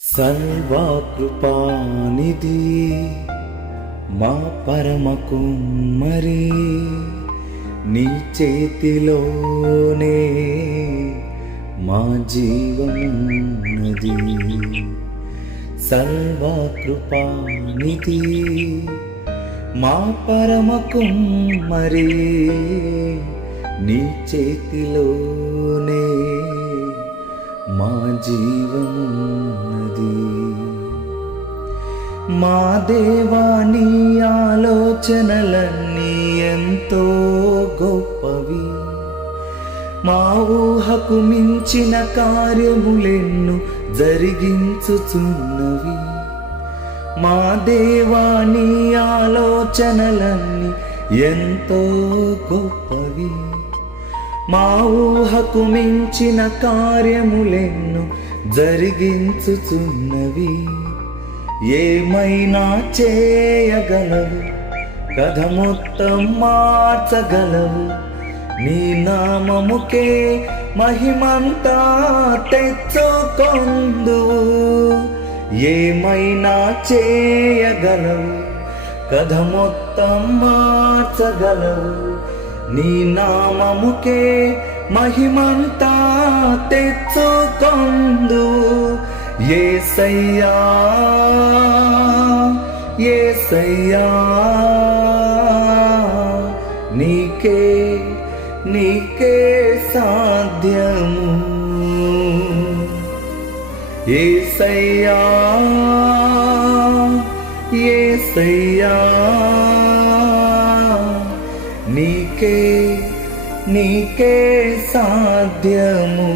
సర్వకృపానిధి మా పరమ కుమ్మరి, నీ చేతిలోనే మా జీవమున్నది. సర్వకృపానిధి మా పరమ కుమ్మరి, నీ చేతిలోనే మా జీవమున్నది. మా దేవా, నీ ఆలోచనలన్నీ ఎంతో గొప్పవి, మా ఊహకు మించిన కార్యములెన్ను జరిగించుచున్నవి. మా దేవా, నీ ఆలోచనలన్నీ ఎంతో గొప్పవి, మా ఊహకు మించిన కార్యములెన్ను జరిగించుచున్నవి. ఏమైనా చేయగలవు, కథ మొత్తం మార్చగలవు, నీ నామముకే మహిమంతా తెచ్చుకొందువు. ఏమైనా చేయగలవు, కథ మొత్తం మార్చగలవు, నీ నామముకే మహిమంతా తెచ్చుకొందువు. యేసయ్యా, యేసయ్యా, నీకే నీకే సాధ్యము. యేసయ్యా, యేసయ్యా, నీకే నీకే సాధ్యము.